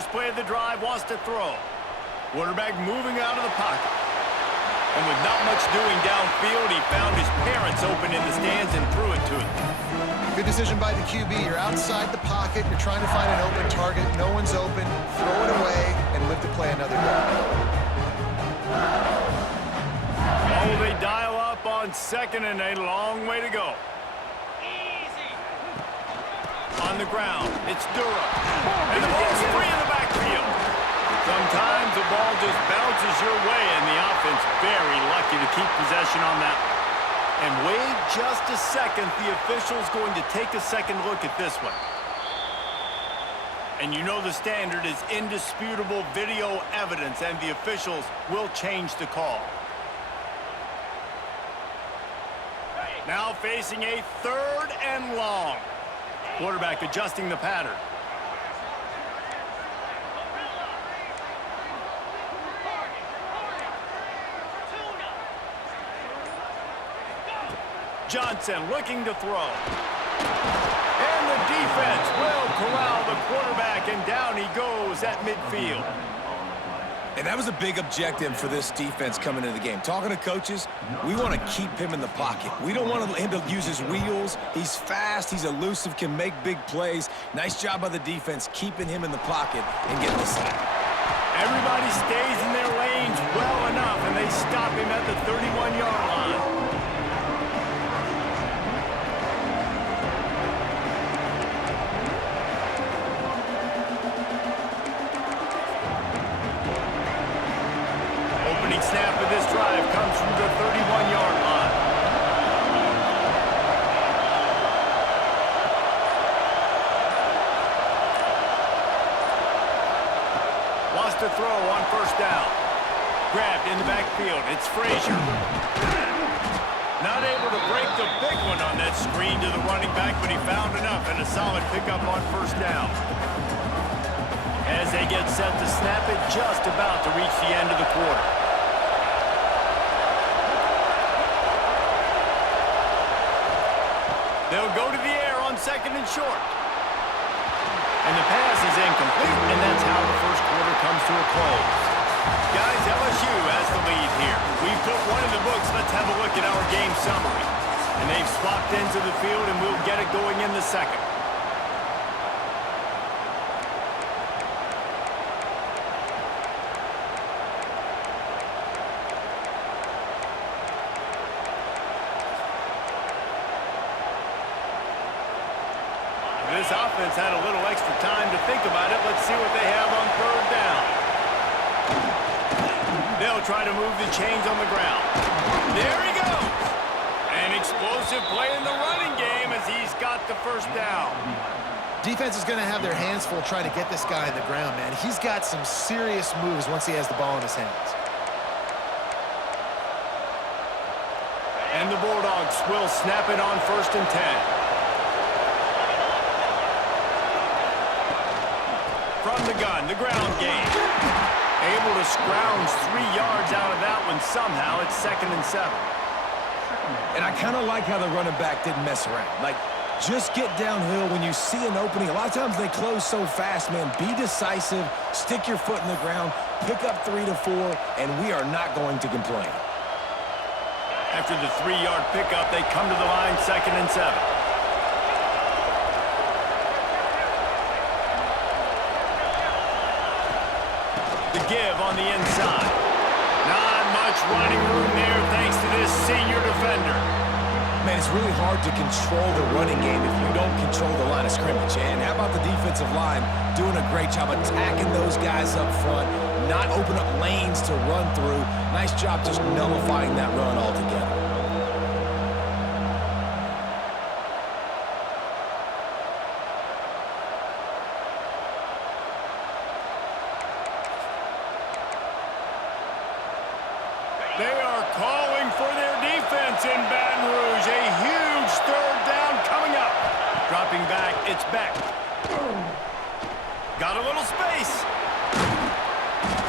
first play of the drive, wants to throw. Quarterback moving out of the pocket. And with not much doing downfield, he found his parents open in the stands and threw it to him. Good decision by the QB. You're outside the pocket. You're trying to find an open target. No one's open. Throw it away and live to play another day. Oh, they dial up on second and a long way to go. On the ground, it's Durham. And the ball's free in the backfield. Sometimes the ball just bounces your way, and the offense very lucky to keep possession on that. And wait just a second, the official's going to take a second look at this one. And you know the standard is indisputable video evidence, and the officials will change the call. Now facing a 3rd and long. Quarterback adjusting the pattern. Johnson looking to throw. And the defense will corral the quarterback, and down he goes at midfield. And that was a big objective for this defense coming into the game. Talking to coaches, we want to keep him in the pocket. We don't want him to use his wheels. He's fast, he's elusive, can make big plays. Nice job by the defense keeping him in the pocket and getting the sack. Everybody stays in their lanes well enough, and they stop him at the 31-yard line. Snap of this drive comes from the 31-yard line. Wants to throw on first down. Grabbed in the backfield. It's Frazier. Not able to break the big one on that screen to the running back, but he found enough and a solid pickup on first down. As they get set to snap it, just about to reach the end of the quarter. They'll go to the air on 2nd and short. And the pass is incomplete, and that's how the first quarter comes to a close. Guys, LSU has the lead here. We've put one in the books. Let's have a look at our game summary. And they've swapped into the field, and we'll get it going in the second. This offense had a little extra time to think about it. Let's see what they have on 3rd down. They'll try to move the chains on the ground. There he goes. An explosive play in the running game as he's got the first down. Defense is going to have their hands full trying to get this guy on the ground, man. He's got some serious moves once he has the ball in his hands. And the Bulldogs will snap it on 1st and 10. From the gun, the ground game. Able to scrounge 3 yards out of that one somehow. It's 2nd and 7. And I kind of like how the running back didn't mess around. Like, just get downhill when you see an opening. A lot of times they close so fast, man. Be decisive, stick your foot in the ground, pick up 3 to 4, and we are not going to complain. After the 3-yard pickup, they come to the line 2nd and 7. The give on the inside. Not much running room there thanks to this senior defender. Man, it's really hard to control the running game if you don't control the line of scrimmage. And how about the defensive line doing a great job attacking those guys up front, not open up lanes to run through. Nice job just nullifying that run altogether. They are calling for their defense in Baton Rouge. A huge 3rd down coming up. Dropping back, it's Beck. Got a little space.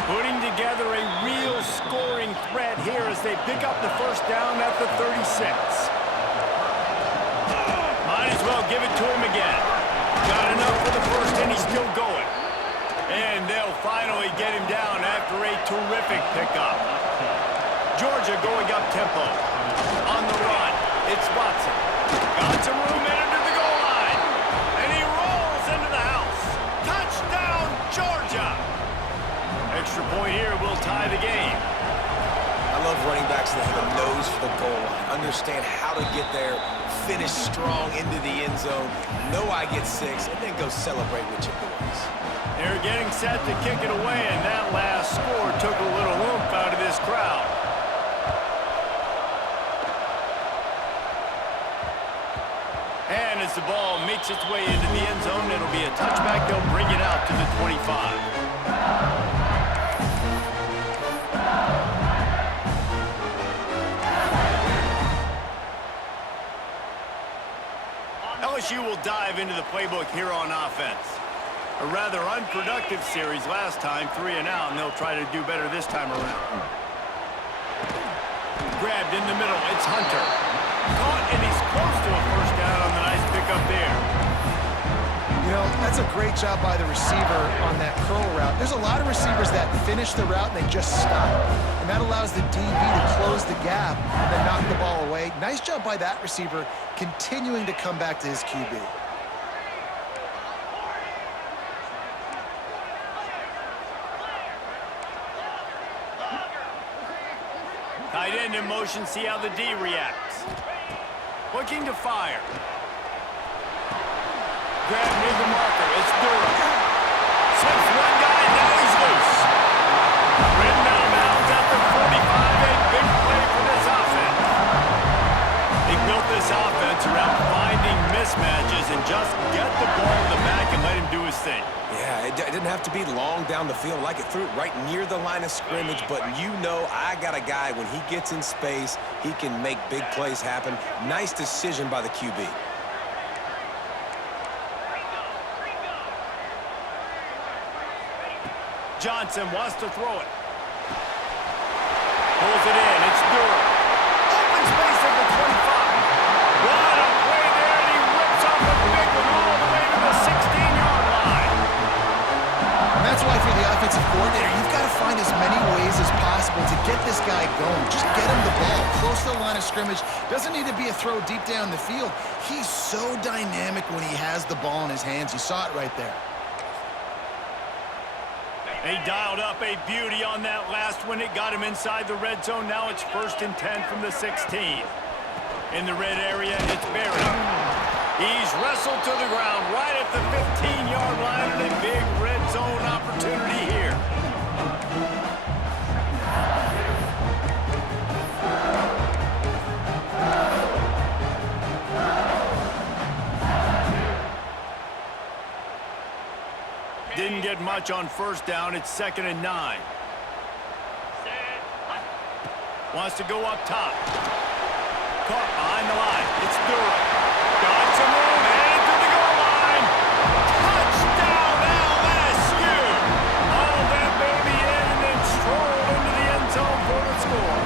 Putting together a real scoring threat here as they pick up the first down at the 36. Might as well give it to him again. Got enough for the first, and he's still going. And finally get him down after a terrific pickup. Georgia going up tempo. On the run, it's Watson. Got some room in under the goal line. And he rolls into the house. Touchdown, Georgia! Extra point here will tie the game. I love running backs that have a nose for the goal line. Understand how to get there, finish strong into the end zone, know I get 6, and then go celebrate with your boys. They're getting set to kick it away, and that last score took a little oomph out of this crowd. And as the ball makes its way into the end zone, it'll be a touchback. They'll bring it out to the 25. LSU will dive into the playbook here on offense. A rather unproductive series last time, 3 and out, and they'll try to do better this time around. Grabbed in the middle, it's Hunter. Caught, and he's close to a first down on the nice pickup there. You know, that's a great job by the receiver on that curl route. There's a lot of receivers that finish the route and they just stop. And that allows the DB to close the gap and then knock the ball away. Nice job by that receiver continuing to come back to his QB. Tight end in motion, see how the D reacts. Looking to fire. Grab near the marker, it's Durham. Slips one guy, now he's loose. Written out of bounds at the 45, a big play for this offense. They built this offense around finding mismatches and just get the ball in the back and let him do his thing. Yeah, it didn't have to be long down the field. Like it threw it right near the line of scrimmage, but you know I got a guy, when he gets in space, he can make big plays happen. Nice decision by the QB. Johnson wants to throw it. Pulls it in, it's Durham. Open space at the 25. What a play there, and he rips off a big one all the way to the 16-yard line. And that's why for the offensive coordinator, you've got to find as many ways as possible to get this guy going. Just get him the ball close to the line of scrimmage. Doesn't need to be a throw deep down the field. He's so dynamic when he has the ball in his hands. You saw it right there. They dialed up a beauty on that last one. It got him inside the red zone. Now it's 1st and 10 from the 16. In the red area, it's Barry. He's wrestled to the ground right at the 15-yard line, and a big red zone opportunity here. Didn't get much on first down. It's 2nd and 9. Wants to go up top. Caught behind the line. It's Durham. Got some room. Headed to the goal line. Touchdown, LSU. Hauled that baby in and then strolled into the end zone for the score.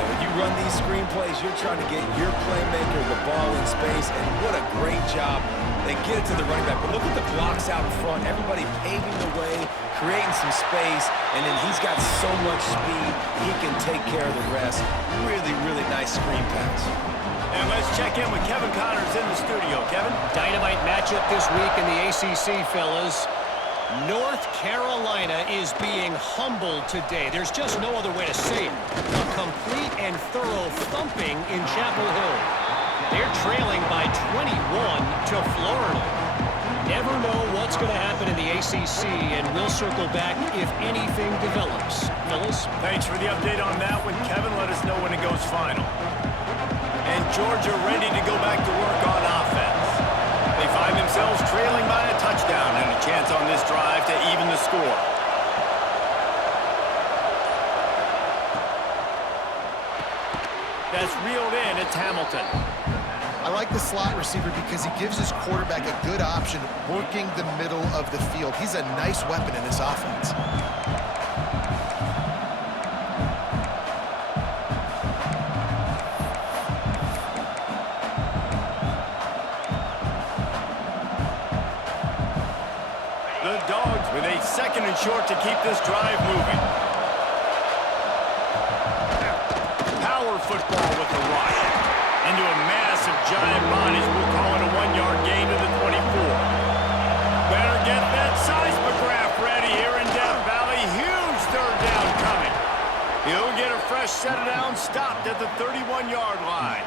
And when you run these screenplays, you're trying to get your playmaker the ball in space, and what a great job. They get it to the running back, but look at the blocks out in front. Everybody paving the way, creating some space, and then he's got so much speed, he can take care of the rest. Really, really nice screen pass. And let's check in with Kevin Connors in the studio. Kevin? Dynamite matchup this week in the ACC, fellas. North Carolina is being humbled today. There's just no other way to say it. A complete and thorough thumping in Chapel Hill. They're trailing by 21 to Florida. Never know what's going to happen in the ACC, and we'll circle back if anything develops. Fellas? Thanks for the update on that one, Kevin. Let us know when it goes final. And Georgia ready to go back to work on offense. They find themselves trailing by a touchdown and a chance on this drive to even the score. That's reeled in. It's Hamilton. I like the slot receiver because he gives his quarterback a good option working the middle of the field. He's a nice weapon in this offense. second and short to keep this drive moving. Power football with the rush. Into a massive giant bodies. We'll call it a 1-yard gain to the 24. Better get that seismograph ready here in Death Valley. Huge third down coming. He'll get a fresh set of downs stopped at the 31-yard line.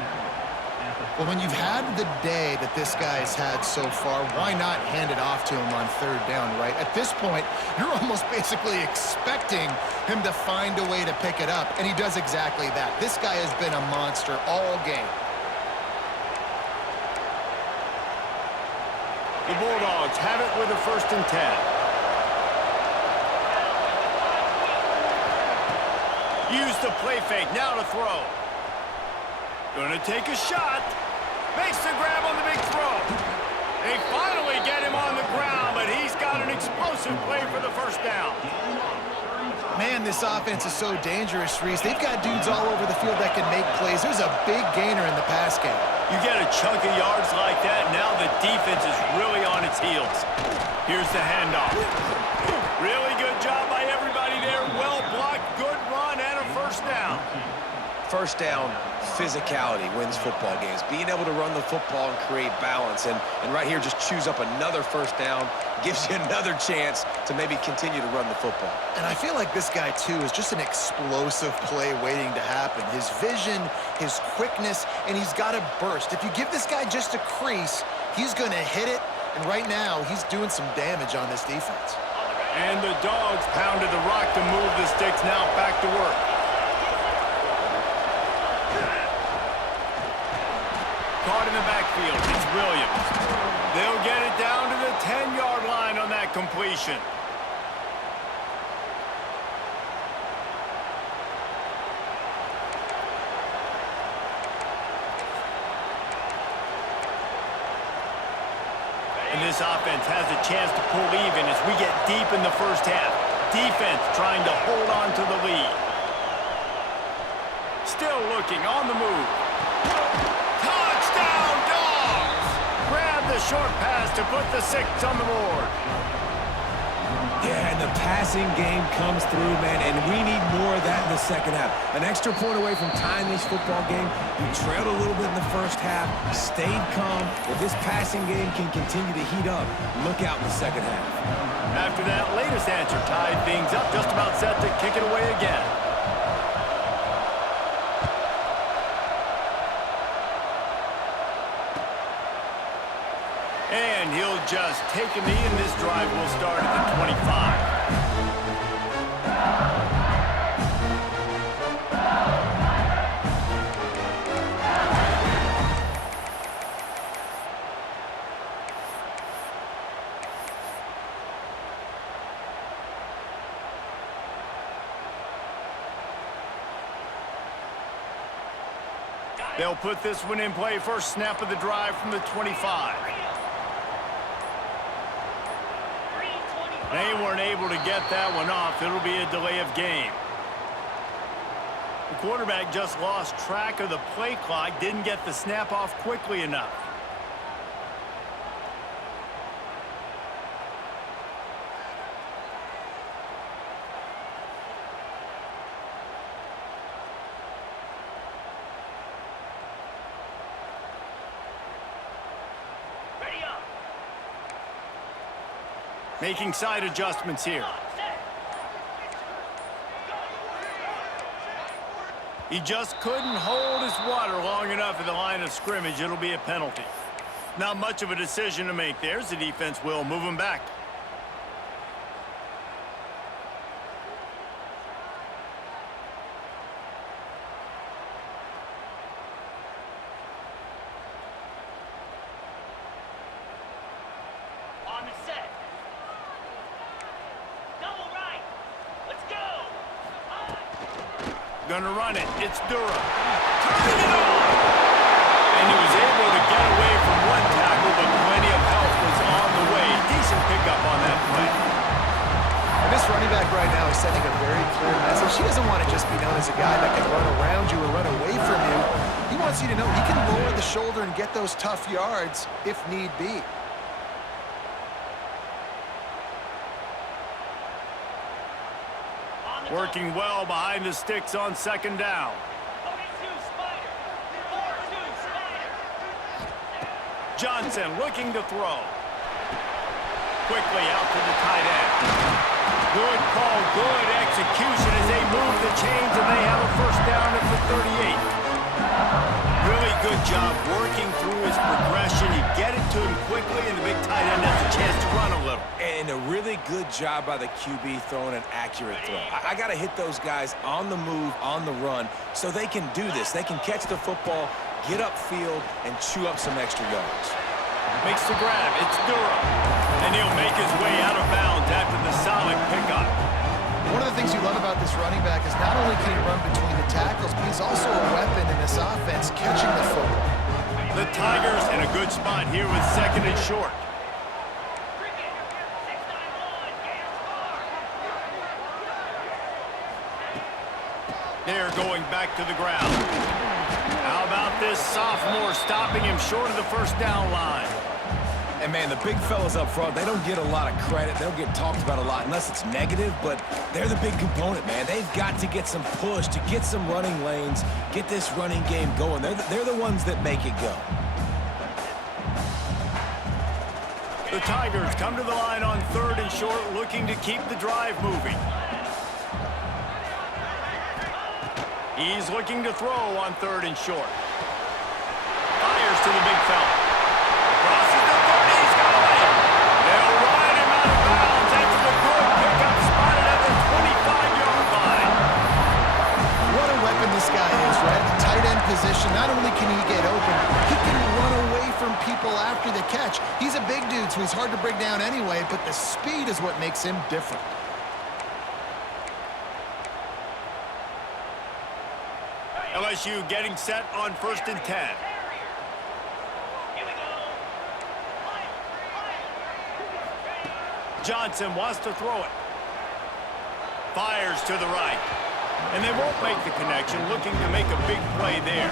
Well, when you've had the day that this guy's had so far, why not hand it off to him on third down, right? At this point, you're almost basically expecting him to find a way to pick it up, and he does exactly that. This guy has been a monster all game. The Bulldogs have it with a 1st and 10. Use the play fake, now to throw. Gonna take a shot. Makes the grab on the big throw. They finally get him on the ground, but he's got an explosive play for the 1st down. Man, this offense is so dangerous, Reese. They've got dudes all over the field that can make plays. There's a big gainer in the pass game. You get a chunk of yards like that, now the defense is really on its heels. Here's the handoff. Really good job by everybody there. Well blocked, good run, and a 1st down. First down, physicality wins football games. Being able to run the football and create balance. And right here, just choose up another 1st down. Gives you another chance to maybe continue to run the football. And I feel like this guy, too, is just an explosive play waiting to happen. His vision, his quickness, and he's got a burst. If you give this guy just a crease, he's going to hit it. And right now, he's doing some damage on this defense. And the Dogs pounded the rock to move the sticks. Now back to work. Caught in the backfield, it's Williams. They'll get it down to the 10-yard line on that completion. And this offense has a chance to pull even as we get deep in the 1st half. Defense trying to hold on to the lead. Still looking on the move. Touchdown, Dogs! Grab the short pass to put the 6 on the board. Yeah, and the passing game comes through, man, and we need more of that in the 2nd half. An extra point away from tying this football game. You trailed a little bit in the 1st half, stayed calm. If this passing game can continue to heat up, look out in the 2nd half. After that latest answer tied things up, just about set to kick it away again. And he'll just take a knee, and this drive will start at the 25. They'll put this one in play. First snap of the drive from the 25. They weren't able to get that one off. It'll be a delay of game. The quarterback just lost track of the play clock, didn't get the snap off quickly enough. Making side adjustments here. He just couldn't hold his water long enough at the line of scrimmage. It'll be a penalty. Not much of a decision to make. There's the defense will move him back. Gonna run it. It's Durham. Turning it on! And he was able to get away from one tackle, but plenty of help was on the way. Decent pickup on that play. And this running back right now is sending a very clear message. He doesn't want to just be known as a guy that can run around you or run away from you. He wants you to know he can lower the shoulder and get those tough yards if need be. Working well behind the sticks on second down. Johnson looking to throw. Quickly out to the tight end. Good call, good execution as they move the chains and they have a first down at the 38. Really good job working through his progression. You get it to him quickly and the big tight end has a chance to run a little. And a really good job by the QB throwing an accurate throw. I got to hit those guys on the move, on the run, so they can do this. They can catch the football, get upfield, and chew up some extra yards. Makes the grab. It's Durham. And he'll make his way out of bounds after the solid pickup. One of the things you love about this running back is not only can he run between the tackles, but he's also a weapon in this offense catching the football. The Tigers in a good spot here with second and short. They're going back to the ground. How about this sophomore stopping him short of the first down line? And, man, the big fellas up front, they don't get a lot of credit. They don't get talked about a lot unless it's negative, but they're the big component, man. They've got to get some push, to get some running lanes, get this running game going. They're the ones that make it go. The Tigers come to the line on third and short, looking to keep the drive moving. He's looking to throw on third and short. Fires to the big fella. Crosses the 30. He's got it. They'll ride him out of bounds after the good pickup spotted at the 25-yard line. What a weapon this guy is, right? The tight end position, not only can he get open, he can run away from people after the catch. He's a big dude, so he's hard to bring down anyway, but the speed is what makes him different. LSU getting set on 1st and 10. Johnson wants to throw it. Fires to the right. And they won't make the connection, looking to make a big play there.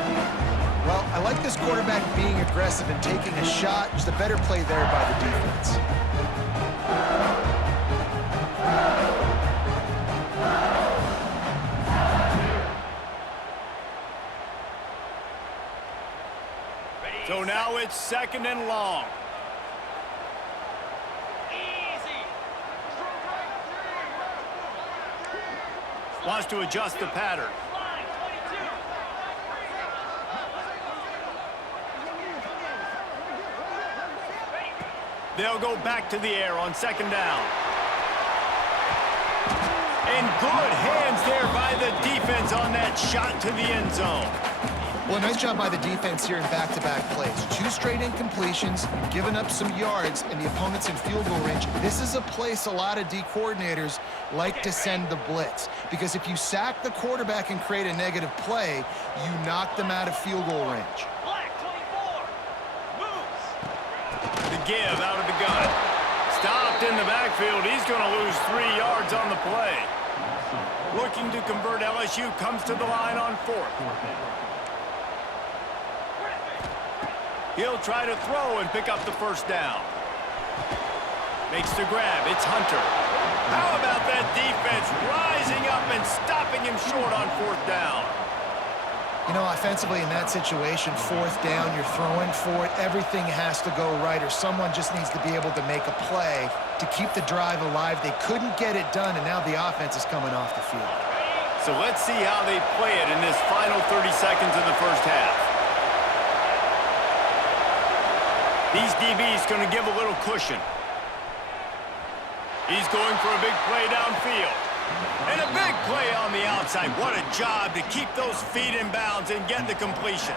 Well, I like this quarterback being aggressive and taking a shot. Just a better play there by the defense. So now it's second and long. Wants to adjust the pattern. They'll go back to the air on second down. And good hands there by the defense on that shot to the end zone. Well, nice job by the defense here in back-to-back plays. 2 straight incompletions, giving up some yards, and the opponent's in field goal range. This is a place a lot of D coordinators like to send the blitz, because if you sack the quarterback and create a negative play, you knock them out of field goal range. The give out of the gun. Stopped in the backfield. He's going to lose 3 yards on the play. Looking to convert, LSU comes to the line on 4th. He'll try to throw and pick up the first down. Makes the grab. It's Hunter. How about that defense rising up and stopping him short on 4th down? You know, offensively in that situation, 4th down, you're throwing for it. Everything has to go right, or someone just needs to be able to make a play to keep the drive alive. They couldn't get it done, and now the offense is coming off the field. So let's see how they play it in this final 30 seconds of the first half. These DBs going to give a little cushion. He's going for a big play downfield. And a big play on the outside. What a job to keep those feet in bounds and get the completion.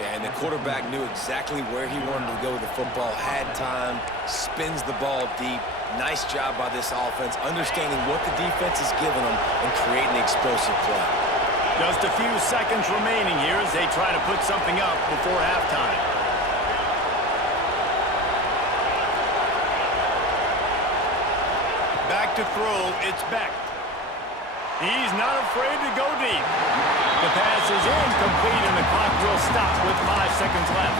Yeah, and the quarterback knew exactly where he wanted to go with the football, had time, spins the ball deep. Nice job by this offense, understanding what the defense is giving them and creating the explosive play. Just a few seconds remaining here as they try to put something up before halftime. Back to throw, it's Beck. He's not afraid to go deep. The pass is incomplete and the clock will stop with 5 seconds left.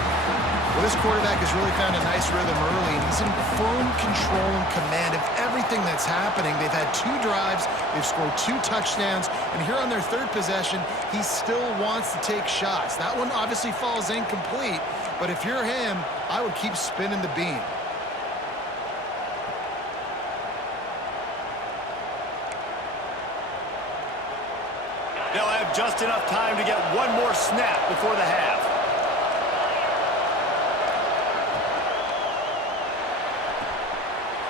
Well, this quarterback has really found a nice rhythm early, and he's in firm control and command of everything that's happening. They've had 2 drives, they've scored 2 touchdowns, and here on their 3rd possession, he still wants to take shots. That one obviously falls incomplete, but if you're him, I would keep spinning the beam. They'll have just enough time to get one more snap before the half.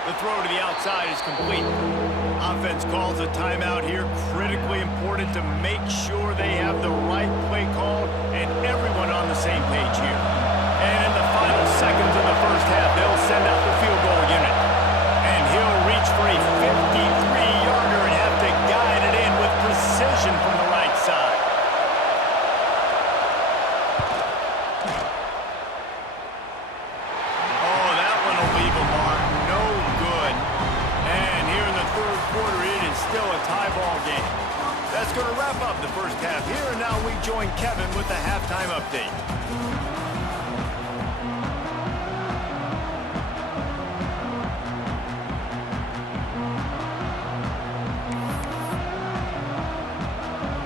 The throw to the outside is complete. Offense calls a timeout here. Critically important to make sure they have the right play called and everyone on the same page here. And in the final seconds of the first half, they'll send out the field goal unit. And he'll reach for a 53-yarder and have to guide it in with precision from the right side. Oh, that one will leave a mark. No good. And here in the 3rd quarter, it is still a tie ball game. That's going to wrap up the first half here, and now we join Kevin with the halftime update.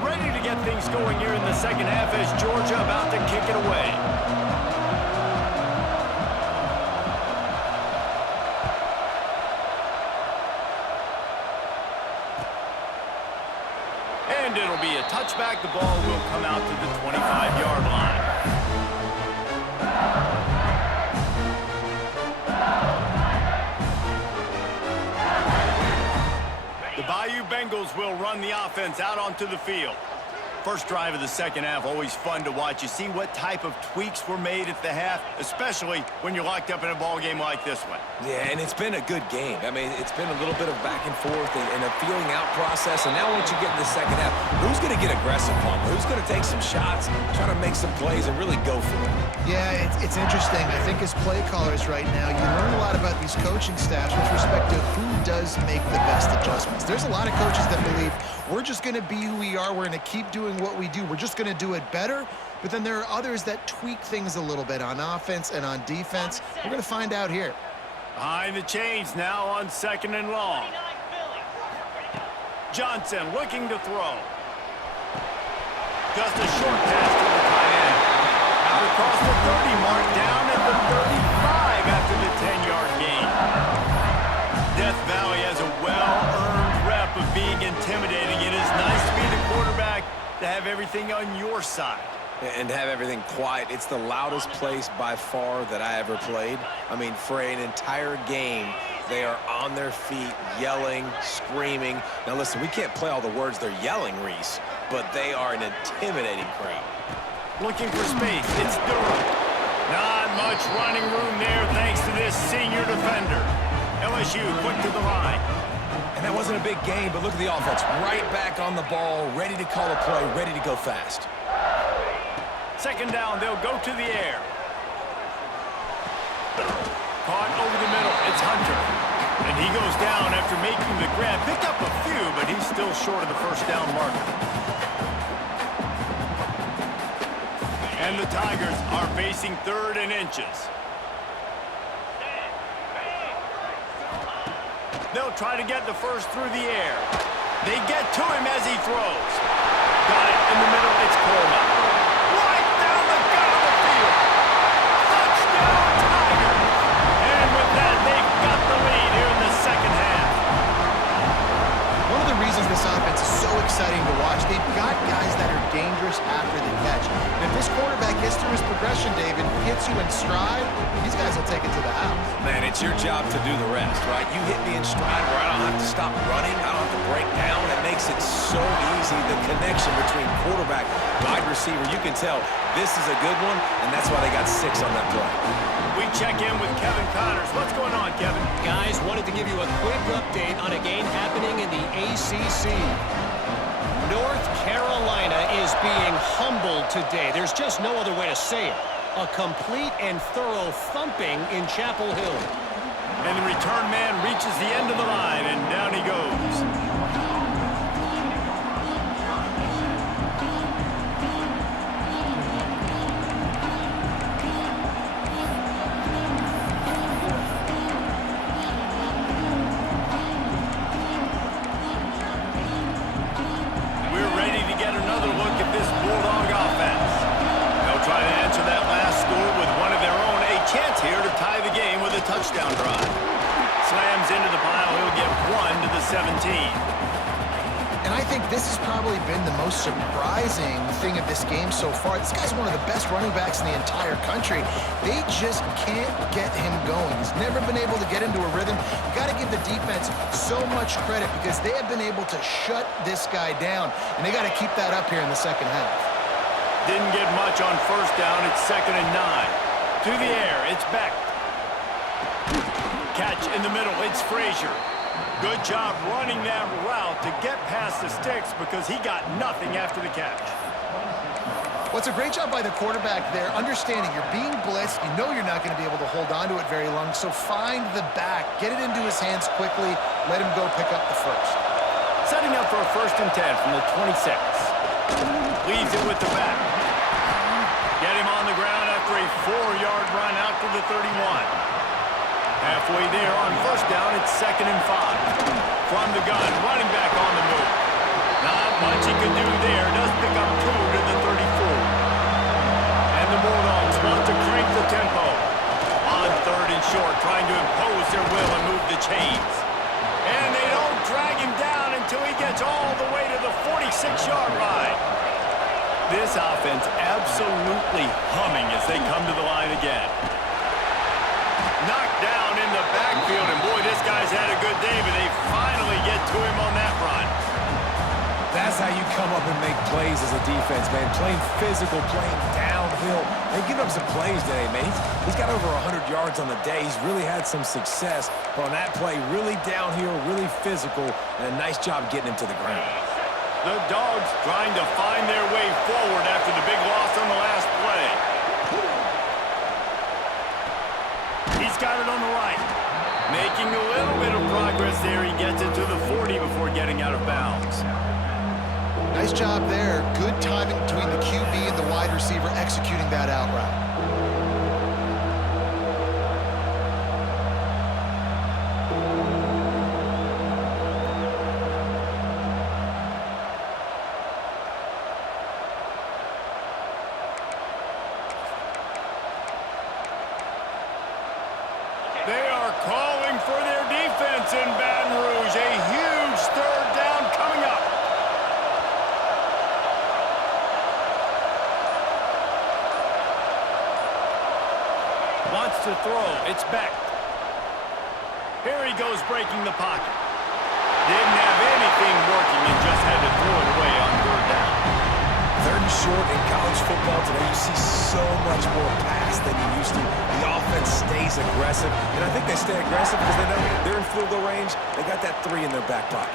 Ready to get things going here in the second half as Georgia about to kick it away. And it'll be a touchback. The ball will come out to the 25-yard line. The Bayou Bengals will run the offense out onto the field. First drive of the second half, always fun to watch. You see what type of tweaks were made at the half, especially when you're locked up in a ball game like this one. Yeah, and it's been a good game. I mean, it's been a little bit of back and forth and a feeling out process. And now once you get in the second half, who's going to get aggressive, Palmer? Who's going to take some shots, try to make some plays, and really go for it? Yeah, it's interesting. I think as play callers right now, you learn a lot about these coaching staffs with respect to who does make the best adjustments. There's a lot of coaches that believe we're just going to be who we are. We're going to keep doing what we do. We're just going to do it better. But then there are others that tweak things a little bit on offense and on defense. We're going to find out here. Behind the chains now on 2nd and long. Johnson looking to throw. Just a short pass to the tight end. Out across the 30 mark, down at the 35 after the 10-yard gain. Death Valley has a well-earned rep of being intimidating. It is nice to be the quarterback to have everything on your side. And have everything quiet. It's the loudest place by far that I ever played. I mean, for an entire game, they are on their feet, yelling, screaming. Now, listen, we can't play all the words they're yelling, Reese, but they are an intimidating crowd. Looking for space. It's Durham. Not much running room there thanks to this senior defender. LSU quick to the line. And that wasn't a big game, but look at the offense. Right back on the ball, ready to call a play, ready to go fast. Second down, they'll go to the air. Caught over the middle, it's Hunter. And he goes down after making the grab. Picked up a few, but he's still short of the first down marker. And the Tigers are facing 3rd and inches. They'll try to get the first through the air. They get to him as he throws. Got it in the middle, it's Coleman. Right down the gut of the field. Touchdown, Tigers. And with that, they've got the lead here in the second half. One of the reasons this offense is so exciting to watch, they've got guys that are dangerous after the catch. And if this quarterback gets through his progression, David, hits you in stride, these guys will take it to the house. Man, it's your job to do the rest, right? You hit me in stride where I don't have to stop running. I don't have to break down. It makes it so easy. The connection between quarterback, wide receiver, you can tell this is a good one, and that's why they got 6 on that play. We check in with Kevin Connors. What's going on, Kevin? Guys, wanted to give you a quick update on a game happening in the ACC. North Carolina is being humbled today. There's just no other way to say it. A complete and thorough thumping in Chapel Hill. And the return man reaches the end of the line, and down he goes. touchdown drive. Slams into the pile. He'll get 1 to the 17. And I think this has probably been the most surprising thing of this game so far. This guy's one of the best running backs in the entire country. They just can't get him going. He's never been able to get into a rhythm. You got to give the defense so much credit because they have been able to shut this guy down, and they got to keep that up here in the second half. Didn't get much on first down. It's 2nd and 9. To the air, it's Beck. Catch in the middle, it's Frazier. Good job running that route to get past the sticks because he got nothing after the catch. Well, it's a great job by the quarterback there, understanding you're being blitzed, you know you're not going to be able to hold on to it very long, so find the back, get it into his hands quickly, let him go pick up the first. Setting up for a 1st and 10 from the 26. Leaves it with the back. Get him on the ground after a 4-yard run out to the 31. Halfway there on first down, it's 2nd and 5. From the gun, running back on the move. Not much he can do there. Does pick up 2 to the 34. And the Bulldogs want to crank the tempo. On 3rd and short, trying to impose their will and move the chains. And they don't drag him down until he gets all the way to the 46-yard line. This offense absolutely humming as they come to the line again. Knocked down in the backfield, and boy, this guy's had a good day, but they finally get to him on that run. That's how you come up and make plays as a defense, man. Playing physical, playing downhill. They give up some plays today, man. He's got over 100 yards on the day. He's really had some success. But on that play, really downhill, really physical, and a nice job getting him to the ground. The Dogs trying to find their way forward after the big loss on the last play. He's got it on the right. Making a little bit of progress there. He gets it to the 40 before getting out of bounds. Nice job there. Good timing between the QB and the wide receiver executing that out route. They are calling for their defense in Baton Rouge. A huge 3rd down coming up. Wants to throw. It's Beck. Here he goes breaking the pocket. Didn't have anything working and just had to throw it away on 3rd down. 3rd and short in college football today, you see so much more pass than you used to. The offense stays aggressive, and I think they stay aggressive because they know they're in field goal range. They got that 3 in their back pocket.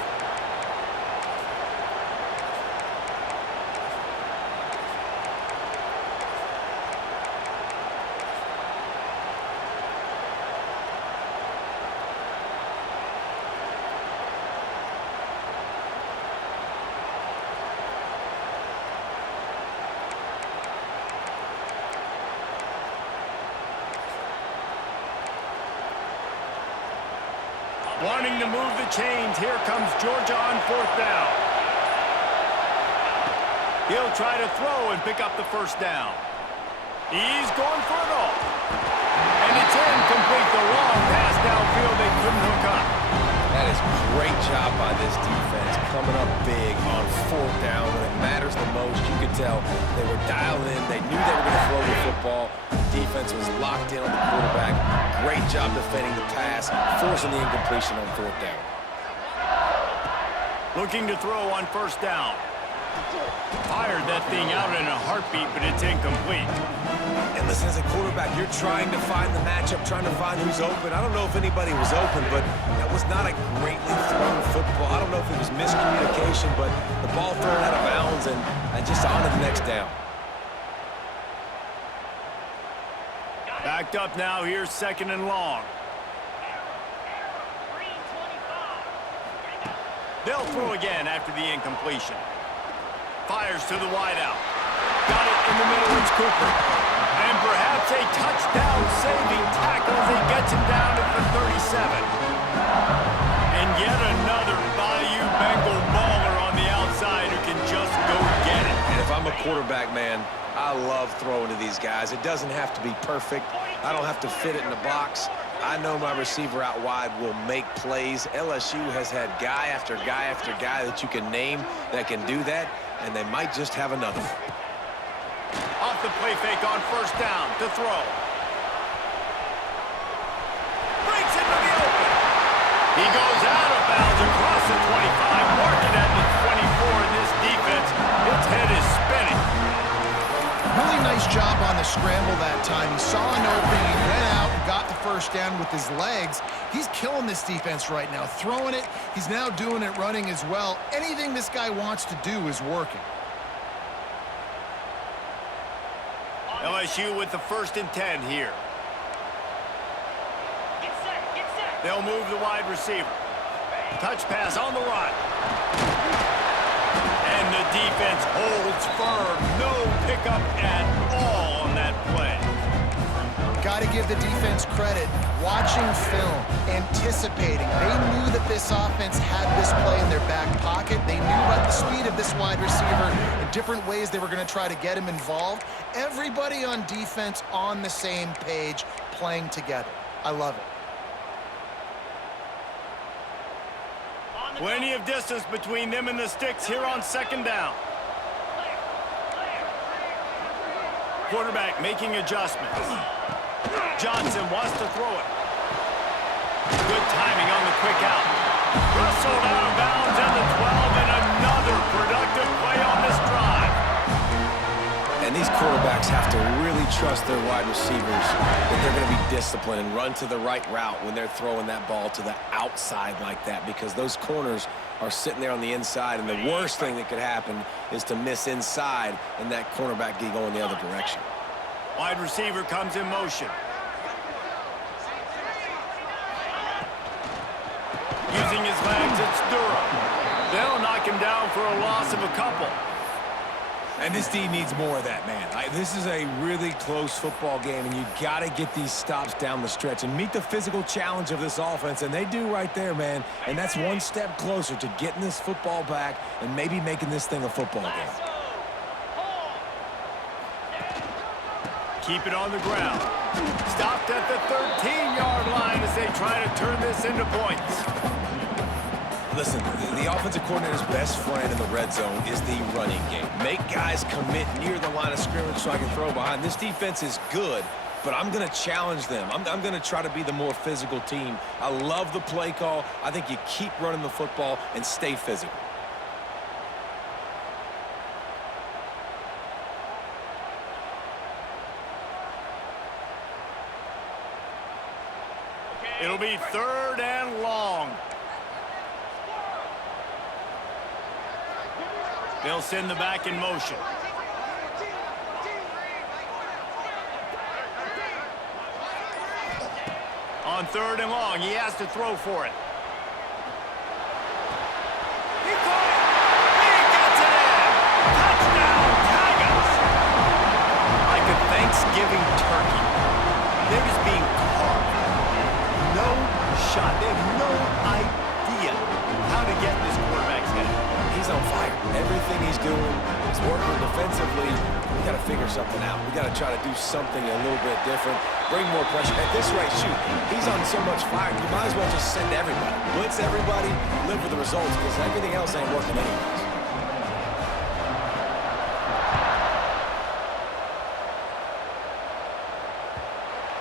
Wanting to move the chains. Here comes Georgia on 4th down. He'll try to throw and pick up the 1st down. He's going for it all. And it's incomplete. The long pass downfield they couldn't hook up. That is great job by this defense, coming up big on 4th down when it matters the most. You could tell they were dialed in. They knew they were going to throw the football. The defense was locked in on the quarterback. Great job defending the pass, forcing the incompletion on 4th down. Looking to throw on 1st down. Fired that thing out in a heartbeat, but it's incomplete. And listen, as a quarterback, you're trying to find the matchup, trying to find who's open. I don't know if anybody was open, but that was not a greatly thrown football. I don't know if it was miscommunication, but the ball thrown out of bounds and just on to the next down. Backed up now. Here's 2nd and long. They'll throw again after the incompletion. Fires to the wideout. Got it in the middle. It's Cooper. And perhaps a touchdown-saving tackle as he gets him down to the 37. And yet another Bayou Bengal baller on the outside who can just go get it. And if I'm a quarterback, man, I love throwing to these guys. It doesn't have to be perfect. I don't have to fit it in the box. I know my receiver out wide will make plays. LSU has had guy after guy after guy that you can name that can do that, and they might just have another. Off the play fake on first down to throw. Breaks into the open. He goes out of bounds across the 25, marking at the 24 in this defense. Its head is spinning. Really nice job on the scramble that time. He saw an opening, he went out and got the first down with his legs. He's killing this defense right now, throwing it. He's now doing it running as well. Anything this guy wants to do is working. LSU with the 1st and 10 here. They'll move the wide receiver. Touch pass on the run. And the defense holds firm. No pickup at all on that play. Got to give the defense credit. Watching film, anticipating. They knew that this offense had this play in their back pocket. They knew about the speed of this wide receiver and different ways they were going to try to get him involved. Everybody on defense on the same page, playing together. I love it. Plenty of distance between them and the sticks here on 2nd down. Quarterback making adjustments. Johnson wants to throw it. Good timing on the quick out. Wrestled out of bounds at the 12, and another productive play on this drive. And these quarterbacks have to really trust their wide receivers that they're going to be disciplined and run to the right route when they're throwing that ball to the outside like that, because those corners are sitting there on the inside, and the worst thing that could happen is to miss inside and that cornerback get going the other direction. Wide receiver comes in motion. Using his legs, it's Durham. They'll knock him down for a loss of a couple. And this D needs more of that, man. This is a really close football game, and you got to get these stops down the stretch and meet the physical challenge of this offense, and they do right there, man. And that's one step closer to getting this football back and maybe making this thing a football game. Keep it on the ground. Stopped at the 13-yard line as they try to turn this into points. Listen, the offensive coordinator's best friend in the red zone is the running game. Make guys commit near the line of scrimmage so I can throw behind. This defense is good, but I'm going to challenge them. I'm going to try to be the more physical team. I love the play call. I think you keep running the football and stay physical. It'll be 3rd and long. They'll send the back in motion. On 3rd and long, he has to throw for it. He caught it! He gets it in! Touchdown, Tigers! Like a Thanksgiving turkey. They're just being carved. No shot. They have no idea how to get in this quarterback's head. He's on fire. Everything he's doing is working defensively. We got to figure something out. We got to try to do something a little bit different. Bring more pressure. At this rate, shoot, he's on so much fire. You might as well just send everybody. Blitz everybody, live with the results, because everything else ain't working anyways.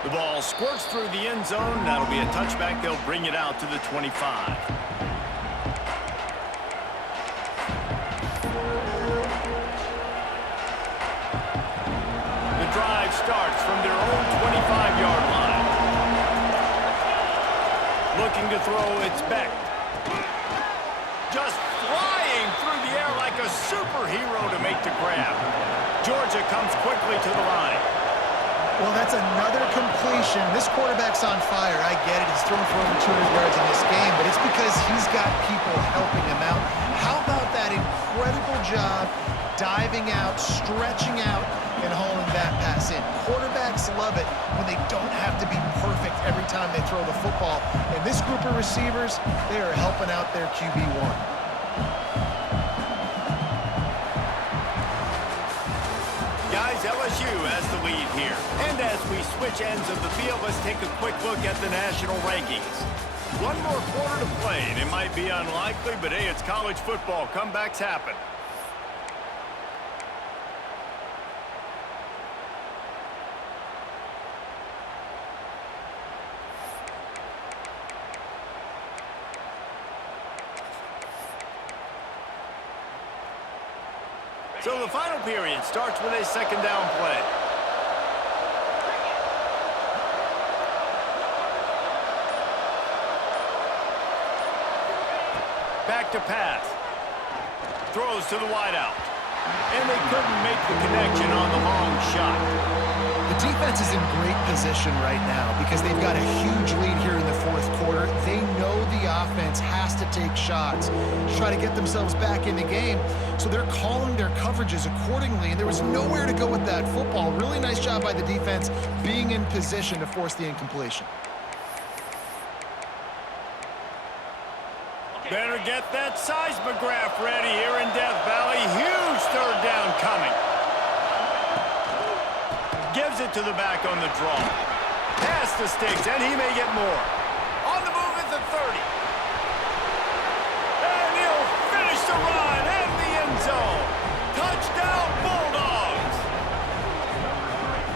The ball squirts through the end zone. That'll be a touchback. They'll bring it out to the 25. Starts from their own 25-yard line. Looking to throw, it's Beck. Just flying through the air like a superhero to make the grab. Georgia comes quickly to the line. Well, that's another completion. This quarterback's on fire. I get it. He's thrown for over 200 yards in this game, but it's because he's got people helping him out. How about that incredible job diving out, stretching out, and hauling that pass in? Quarterbacks love it when they don't have to be perfect every time they throw the football. And this group of receivers, they are helping out their QB1. Guys, LSU has the lead here. And as we switch ends of the field, let's take a quick look at the national rankings. One more quarter to play, and it might be unlikely, but hey, it's college football. Comebacks happen. So the final period starts with a second down play. Back to pass. Throws to the wideout. And they couldn't make the connection on the long shot. The defense is in great position right now because they've got a huge lead here in the fourth quarter. They know the offense has to take shots to try to get themselves back in the game. So they're calling their coverages accordingly, and there was nowhere to go with that football. Really nice job by the defense being in position to force the incompletion. Better get that seismograph ready here in Death Valley. Huge third down coming. Gives it to the back on the draw. Pass to Sticks, and he may get more. On the move at the 30. And he'll finish the run in the end zone. Touchdown, Bulldogs.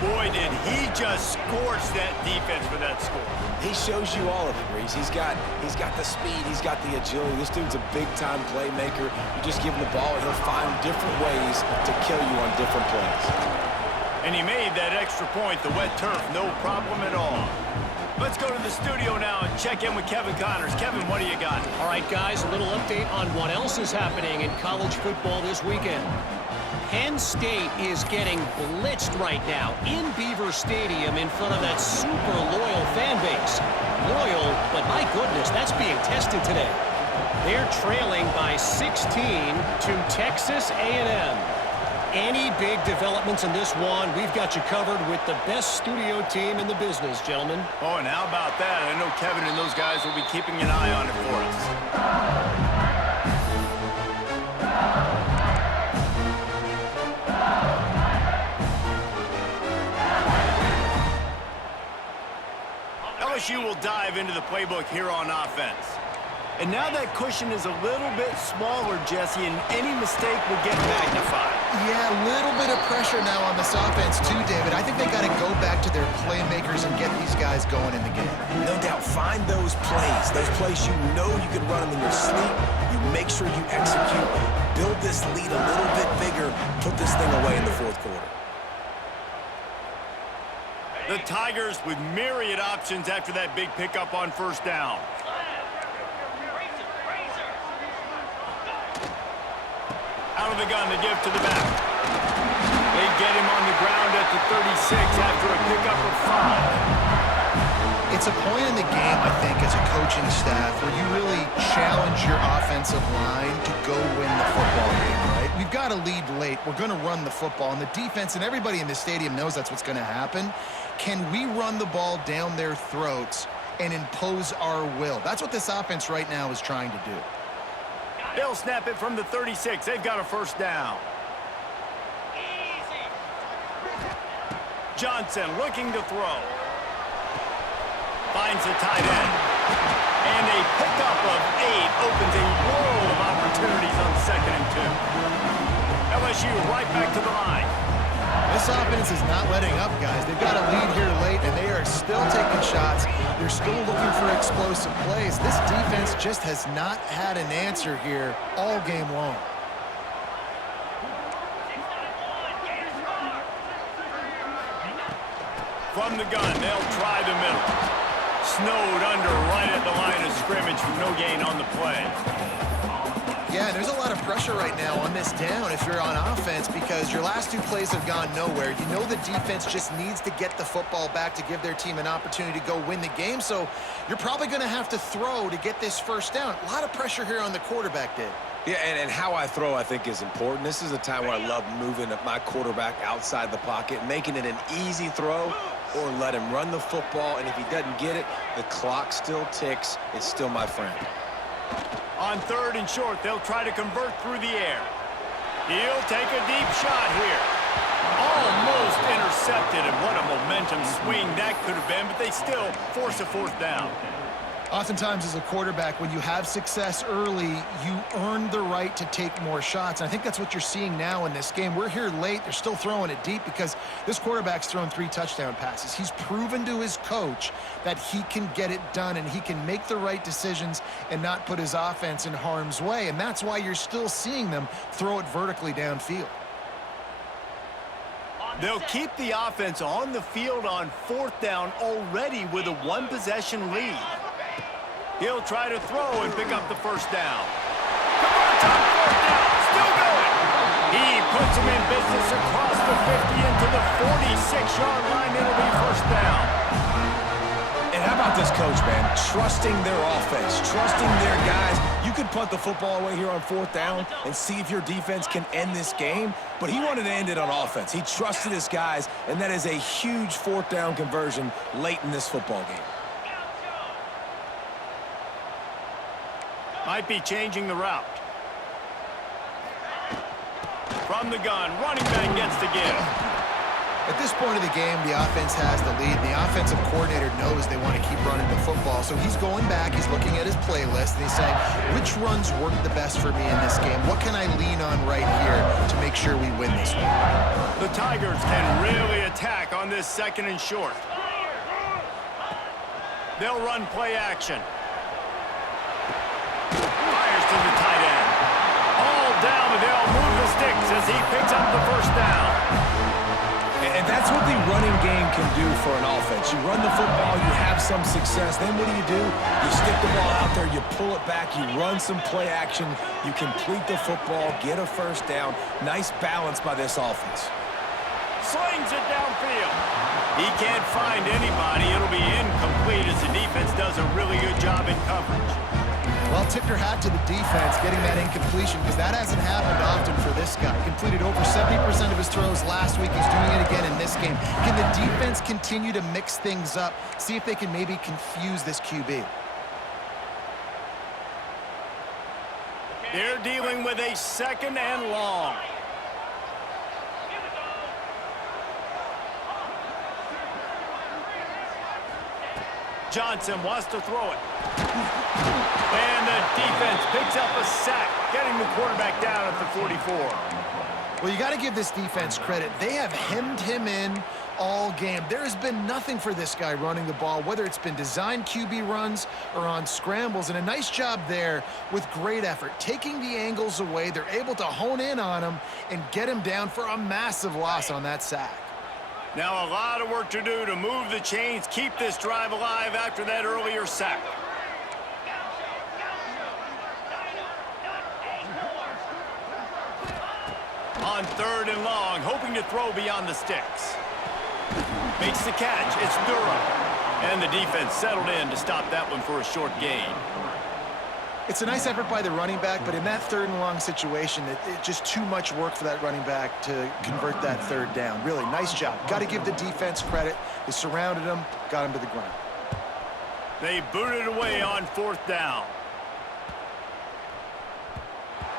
Boy, did he just scorch that defense for that score. He shows you all of it, Reese. He's got the speed, he's got the agility. This dude's a big-time playmaker. You just give him the ball, and he'll find different ways to kill you on different plays. And he made that extra point, the wet turf, no problem at all. Let's go to the studio now and check in with Kevin Connors. Kevin, what do you got? All right, guys, a little update on what else is happening in college football this weekend. Penn State is getting blitzed right now in Beaver Stadium in front of that super loyal fan base. Loyal, but my goodness, that's being tested today. They're trailing by 16 to Texas A&M. Any big developments in this one, we've got you covered with the best studio team in the business, gentlemen. Oh, and how about that? I know Kevin and those guys will be keeping an eye on it for us. LSU will dive into the playbook here on offense. And now that cushion is a little bit smaller, Jesse, and any mistake will get magnified. Yeah, a little bit of pressure now on this offense too, David. I think they got to go back to their playmakers and get these guys going in the game. No doubt, find those plays you know you can run them in your sleep. You make sure you execute, build this lead a little bit bigger, put this thing away in the fourth quarter. The Tigers with myriad options after that big pickup on first down. Out of the gun, they give to the back. They get him on the ground at the 36 after a pickup of 5. It's a point in the game, I think, as a coaching staff where you really challenge your offensive line to go win the football game, right? We've got to lead late. We're going to run the football, and the defense and everybody in the stadium knows that's what's going to happen. Can we run the ball down their throats and impose our will? That's what this offense right now is trying to do. They'll snap it from the 36. They've got a first down. Johnson looking to throw. Finds the tight end. And a pickup of 8 opens a world of opportunities on 2nd and 2. LSU right back to the line. This offense is not letting up, guys. They've got a lead here late, and they are still taking shots. They're still looking for explosive plays. This defense just has not had an answer here all game long. From the gun, they'll try the middle. Snowed under right at the line of scrimmage from no gain on the play. Yeah, there's a lot of pressure right now on this down if you're on offense because your last 2 plays have gone nowhere. You know the defense just needs to get the football back to give their team an opportunity to go win the game, so you're probably going to have to throw to get this first down. A lot of pressure here on the quarterback, Dave. Yeah, and how I throw, I think, is important. This is a time where I love moving my quarterback outside the pocket, making it an easy throw, or let him run the football, and if he doesn't get it, the clock still ticks. It's still my friend. On 3rd and short, they'll try to convert through the air. He'll take a deep shot here. Almost intercepted, and what a momentum swing that could have been, but they still force a fourth down. Oftentimes as a quarterback, when you have success early, you earn the right to take more shots. And I think that's what you're seeing now in this game. We're here late. They're still throwing it deep because this quarterback's thrown 3 touchdown passes. He's proven to his coach that he can get it done and he can make the right decisions and not put his offense in harm's way. And that's why you're still seeing them throw it vertically downfield. They'll keep the offense on the field on fourth down already with a 1-possession lead. He'll try to throw and pick up the first down. Converts on fourth down. Still going. He puts him in business across the 50 into the 46-yard line. It'll be first down. And how about this coach, man? Trusting their offense, trusting their guys. You could punt the football away here on fourth down and see if your defense can end this game, but he wanted to end it on offense. He trusted his guys, and that is a huge fourth down conversion late in this football game. Might be changing the route. From the gun, running back gets to give. At this point of the game, the offense has the lead. The offensive coordinator knows they want to keep running the football. So he's going back, he's looking at his playlist, and he's saying, which runs work the best for me in this game? What can I lean on right here to make sure we win this one? The Tigers can really attack on this second and short. They'll run play action. Fires to the tight end. All down, and they'll move the sticks as he picks up the first down. And that's what the running game can do for an offense. You run the football, you have some success. Then what do? You stick the ball out there, you pull it back, you run some play action, you complete the football, get a first down. Nice balance by this offense. Slings it downfield. He can't find anybody. It'll be incomplete as the defense does a really good job in coverage. Well, tip your hat to the defense getting that incompletion because that hasn't happened often for this guy. Completed over 70% of his throws last week. He's doing it again in this game. Can the defense continue to mix things up? See if they can maybe confuse this QB. They're dealing with a second and long. Johnson wants to throw it. And the defense picks up a sack, getting the quarterback down at the 44. Well, you got to give this defense credit. They have hemmed him in all game. There has been nothing for this guy running the ball, whether it's been designed QB runs or on scrambles, and a nice job there with great effort. Taking the angles away, they're able to hone in on him and get him down for a massive loss on that sack. Now a lot of work to do to move the chains, keep this drive alive after that earlier sack. On third and long, hoping to throw beyond the sticks. Makes the catch. It's Durham. And the defense settled in to stop that one for a short gain. It's a nice effort by the running back, but in that third and long situation, it's just too much work for that running back to convert that third down. Really, nice job. Got to give the defense credit. They surrounded him, got him to the ground. They booted away on fourth down.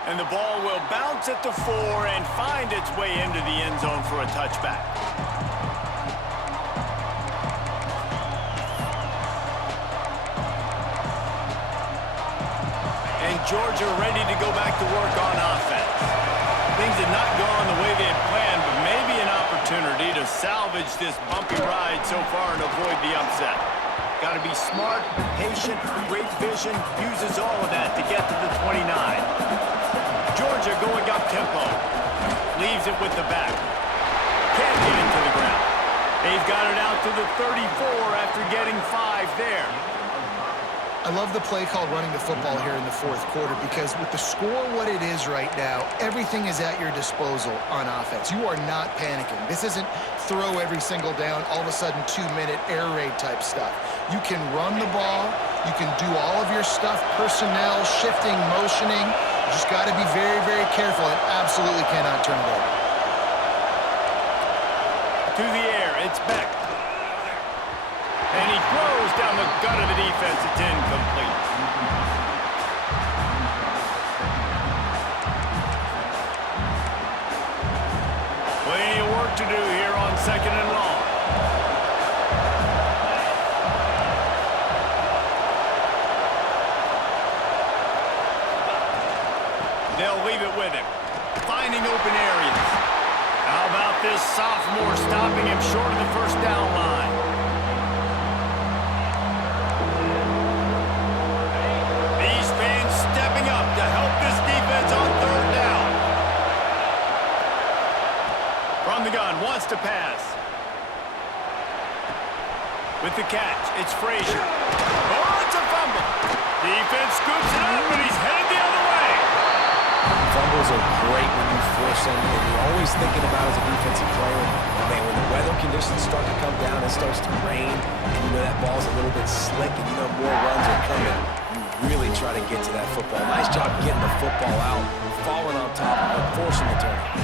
And the ball will bounce at the 4 and find its way into the end zone for a touchback. And Georgia ready to go back to work on offense. Things had not gone the way they had planned, but maybe an opportunity to salvage this bumpy ride so far and avoid the upset. Got to be smart, patient, great vision, uses all of that to get to the 29. Georgia going up tempo. Leaves it with the back. Can't get into the ground. They've got it out to the 34 after getting 5 there. I love the play called running the football here in the fourth quarter because with the score what it is right now, everything is at your disposal on offense. You are not panicking. This isn't throw every single down, all of a sudden 2-minute air raid type stuff. You can run the ball. You can do all of your stuff, personnel, shifting, motioning. You just got to be very, very careful and absolutely cannot turn it over. To the air, it's Beck. And he throws down the gut of the defense. It's incomplete. Plenty of work to do here on 2nd and long. They'll leave it with him, finding open areas. How about this sophomore stopping him short of the first down line? These fans stepping up to help this defense on 3rd down. From the gun, wants to pass. With the catch, it's Frazier. Oh, it's a fumble. Defense scoops it up, and he's headed the other way. Fumbles are great when you force them, and you're always thinking about as a defensive player, man, when the weather conditions start to come down, it starts to rain, and you know that ball's a little bit slick, and you know more runs are coming, you really try to get to that football. Nice job getting the football out, falling on top of it, forcing the turnover.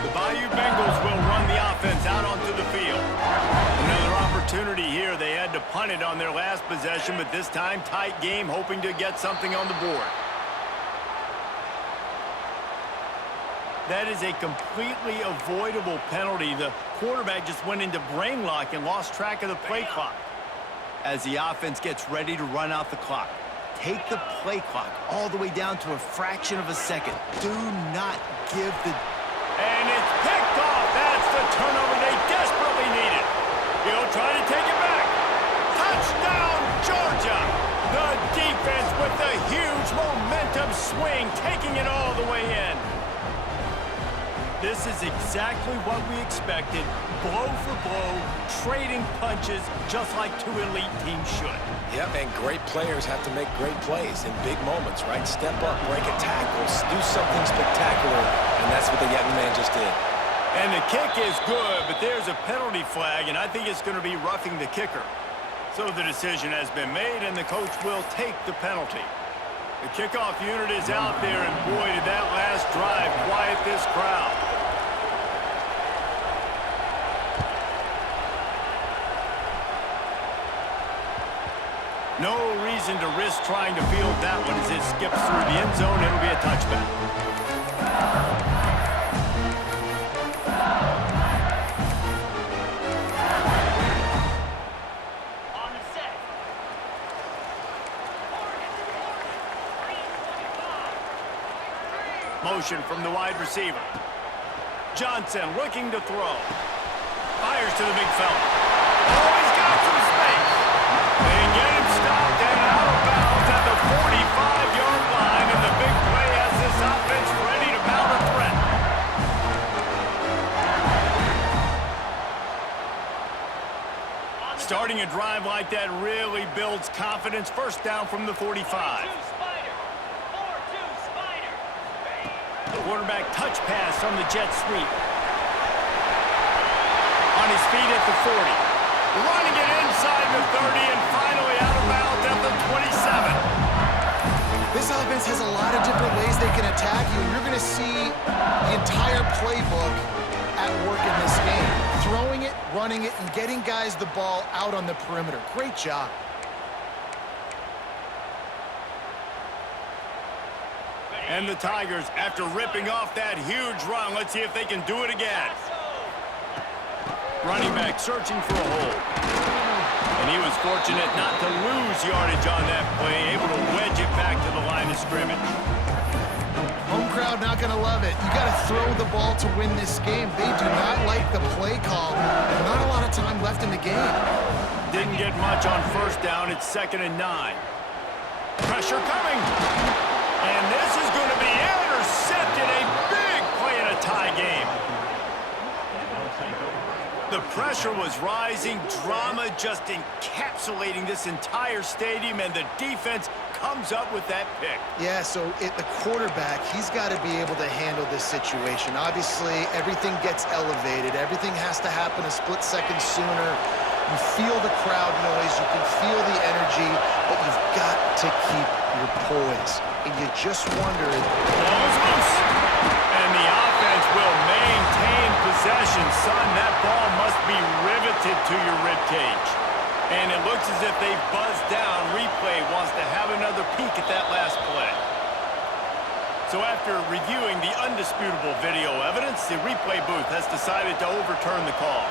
The Bayou Bengals will run the offense out onto the field. Another opportunity here. They had to punt it on their last possession, but this time tight game, hoping to get something on the board. That is a completely avoidable penalty. The quarterback just went into brain lock and lost track of the play clock. As the offense gets ready to run out the clock, take the play clock all the way down to a fraction of a second. Do not give the... And it's picked off. That's the turnover they desperately needed. He'll try to take it back. Touchdown, Georgia! The defense with the huge momentum swing, taking it all the way in. This is exactly what we expected. Blow for blow, trading punches, just like two elite teams should. Yep, and great players have to make great plays in big moments, right? Step up, break a tackle, do something spectacular, and that's what the young man just did. And the kick is good, but there's a penalty flag, and I think it's going to be roughing the kicker. So the decision has been made, and the coach will take the penalty. The kickoff unit is out there, and boy, did that last drive quiet this crowd. No reason to risk trying to field that one as it skips through the end zone. It'll be a touchback. On the set. Motion from the wide receiver. Johnson looking to throw. Fires to the big fella. Oh, he's got some space. They get him stopped and out of bounds at the 45-yard line, and the big play has this offense ready to mount a threat. Starting a drive like that really builds confidence. First down from the 45. 4-2 Spider. The quarterback touch pass on the jet sweep. On his feet at the 40. Running it inside the 30 and finally out of bounds at the 27. This offense has a lot of different ways they can attack you, and you're going to see the entire playbook at work in this game. Throwing it, running it, and getting guys the ball out on the perimeter. Great job. And the Tigers, after ripping off that huge run, let's see if they can do it again. Running back searching for a hole. And he was fortunate not to lose yardage on that play, able to wedge it back to the line of scrimmage. Home crowd not going to love it. You got to throw the ball to win this game. They do not like the play call. There's not a lot of time left in the game. Didn't get much on first down. It's 2nd and 9. Pressure coming. And this is going to be intercepted. A big play in a tie game. The pressure was rising, drama just encapsulating this entire stadium, and the defense comes up with that pick. Yeah, so the quarterback, he's got to be able to handle this situation. Obviously, everything gets elevated. Everything has to happen a split second sooner. You feel the crowd noise. You can feel the energy, but you've got to keep your poise. And you just wonder... Ball's loose. And the offense will maintain possession. Son, that ball must be riveted to your ribcage. And it looks as if they've buzzed down. Replay wants to have another peek at that last play. So after reviewing the undisputable video evidence, the replay booth has decided to overturn the call.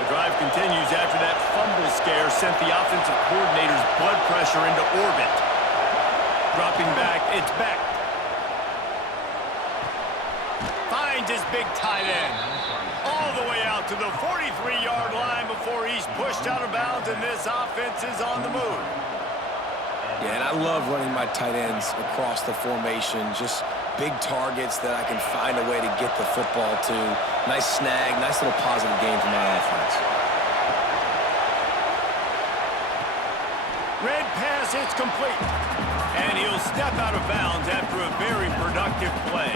The drive continues after that fumble scare sent the offensive coordinator's blood pressure into orbit. Dropping back, it's back. Finds his big tight end. All the way out to the 43-yard line before he's pushed out of bounds, and this offense is on the move. Yeah, and I love running my tight ends across the formation. Just big targets that I can find a way to get the football to. Nice snag, nice little positive game for my offense. Red pass, it's complete. And he'll step out of bounds after a very productive play.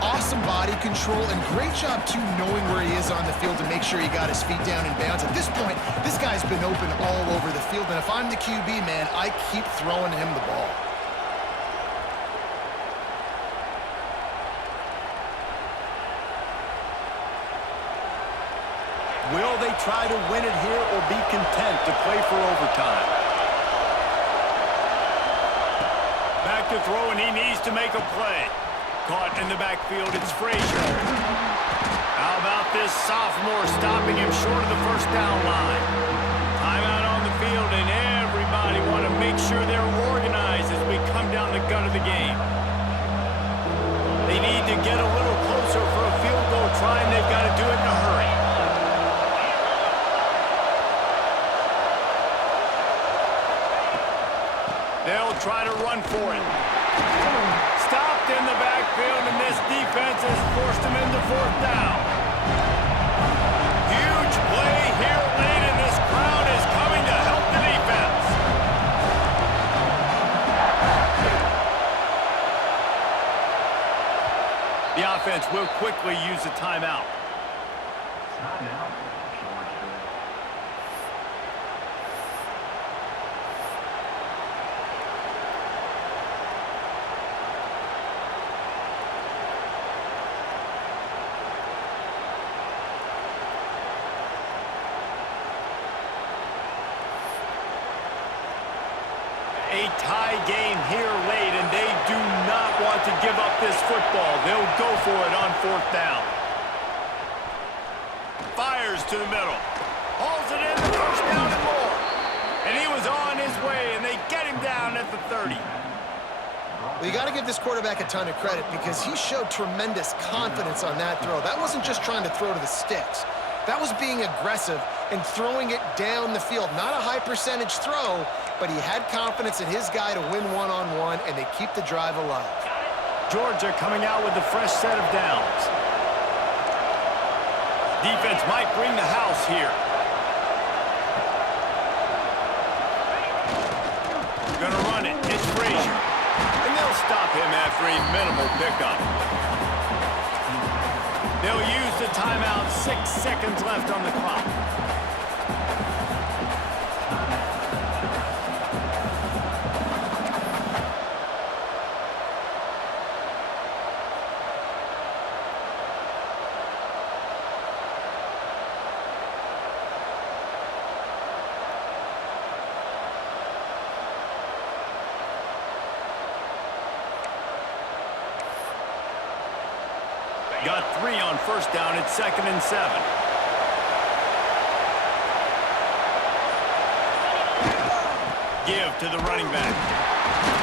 Awesome body control and great job, too, knowing where he is on the field to make sure he got his feet down in bounds. At this point, this guy's been open all over the field, and if I'm the QB, man, I keep throwing him the ball. Will they try to win it here or be content to play for overtime? Back to throw, and he needs to make a play. Caught in the backfield, it's Frazier. How about this sophomore stopping him short of the first down line? Timeout on the field, and everybody want to make sure they're organized as we come down the gut of the game. They need to get a little closer for a field goal try, and they've got to do it in a hurry. They'll try to run for it. Stopped in the backfield, and this defense has forced him into fourth down. Huge play here late, and this crowd is coming to help the defense. The offense will quickly use a timeout. A tie game here late, and they do not want to give up this football. They'll go for it on fourth down. Fires to the middle. Hauls it in, the first down and more. And he was on his way, and they get him down at the 30. Well, you got to give this quarterback a ton of credit because he showed tremendous confidence on that throw. That wasn't just trying to throw to the sticks. That was being aggressive and throwing it down the field. Not a high percentage throw, but he had confidence in his guy to win one-on-one, and they keep the drive alive. Georgia coming out with a fresh set of downs. Defense might bring the house here. Gonna run it. It's Frazier. And they'll stop him after a minimal pickup. They'll use the timeout. 6 seconds left on the clock. Got 3 on first down. It's 2nd and 7. Give to the running back.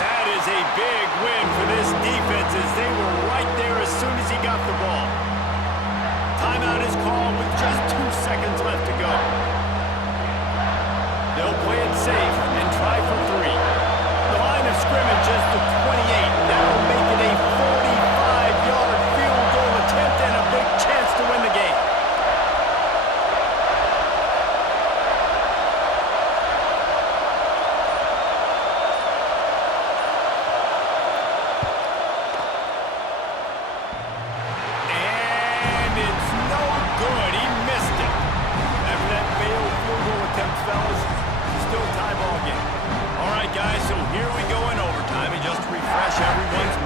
That is a big win for this defense as they were right there as soon as he got the ball. Timeout is called with just 2 seconds left to go. They'll play it safe and try for 3. The line of scrimmage is the 28. That'll make it a 45-yard field goal attempt and a big chance to win the game. And it's no good. He missed it. After that failed field goal attempt, fellas, still tie ball game. All right, guys, so here we go in overtime. And just to refresh everyone's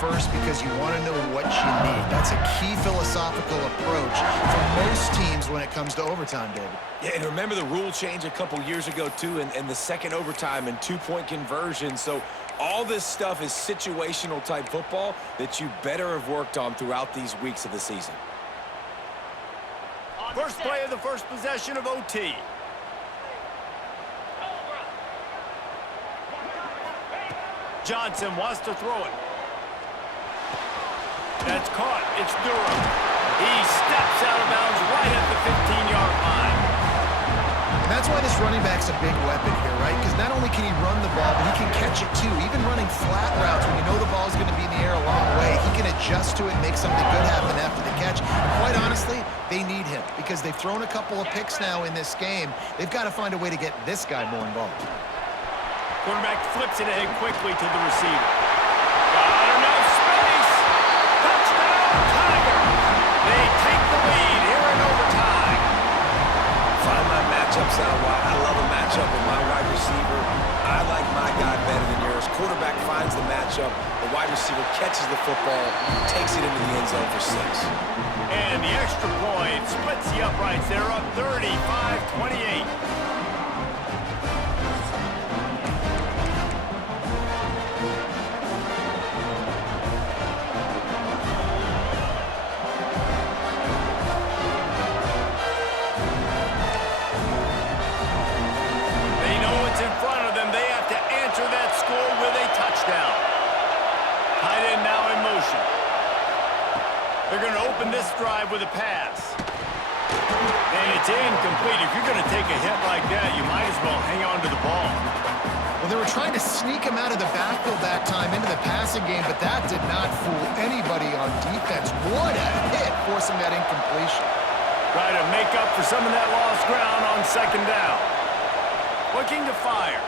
first because you want to know what you need. That's a key philosophical approach for most teams when it comes to overtime, David. Yeah, and remember the rule change a couple years ago, too, and the second overtime and two-point conversion. So all this stuff is situational type football that you better have worked on throughout these weeks of the season. First play of the first possession of OT. Johnson wants to throw it. That's caught. It's Durham. He steps out of bounds right at the 15-yard line. And that's why this running back's a big weapon here, right? Because not only can he run the ball, but he can catch it too. Even running flat routes when you know the ball's going to be in the air a long way, he can adjust to it and make something good happen after the catch. And quite honestly, they need him because they've thrown a couple of picks now in this game. They've got to find a way to get this guy more involved. Quarterback flips it ahead quickly to the receiver. Got enough space. Touchdown, Tigers. They take the lead here in overtime. Find my matchups out wide. I love a matchup with my wide receiver. I like my guy better than yours. Quarterback finds the matchup. The wide receiver catches the football, takes it into the end zone for 6. And the extra point splits the uprights. They're up 35-28. They're going to open this drive with a pass. And it's incomplete. If you're going to take a hit like that, you might as well hang on to the ball. Well, they were trying to sneak him out of the backfield that time into the passing game, but that did not fool anybody on defense. What a hit, forcing that incompletion. Try to make up for some of that lost ground on second down. Looking to fire.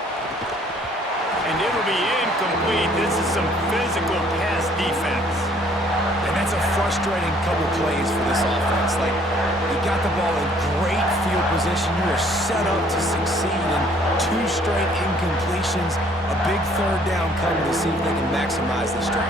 And it'll be incomplete. This is some physical pass defense. And that's a frustrating couple plays for this offense. Like, you got the ball in great field position. You are set up to succeed in 2 straight incompletions. A big third down coming to see if they can maximize this drive.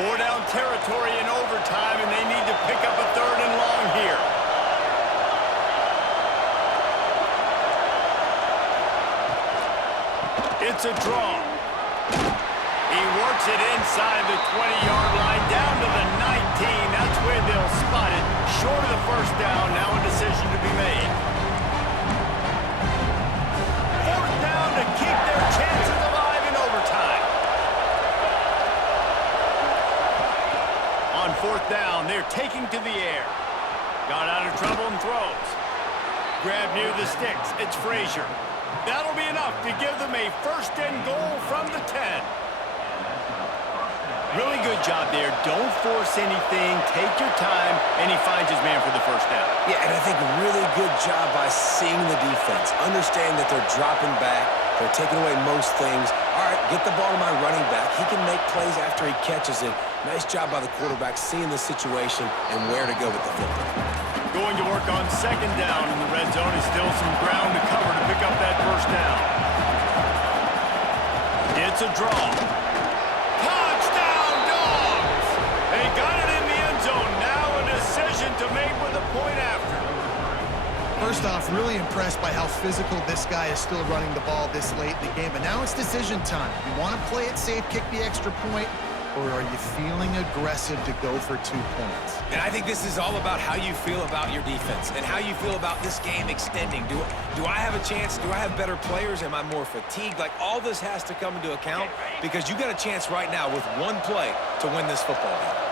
Four down territory in overtime, and they need to pick up a 3rd and long here. It's a draw. He works it inside the 20-yard line down to the 19. That's where they'll spot it. Short of the first down, now a decision to be made. 4th down to keep their chances alive in overtime. On 4th down, they're taking to the air. Got out of trouble and throws. Grab near the sticks. It's Frazier. That'll be enough to give them a 1st and goal from the 10. Really good job there. Don't force anything. Take your time, and he finds his man for the 1st down. Yeah, and I think a really good job by seeing the defense. Understand that they're dropping back. They're taking away most things. All right, get the ball to my running back. He can make plays after he catches it. Nice job by the quarterback seeing the situation and where to go with the football. Going to work on 2nd down in the red zone. Is still some ground to cover to pick up that 1st down. It's a draw. Touchdown, Dogs! They got it in the end zone. Now a decision to make with a point after. First off, really impressed by how physical this guy is still running the ball this late in the game. But now it's decision time. You want to play it safe, kick the extra point, or are you feeling aggressive to go for 2 points? And I think this is all about how you feel about your defense and how you feel about this game extending. Do I have a chance? Do I have better players? Am I more fatigued? Like, all this has to come into account because you got a chance right now with 1 play to win this football game.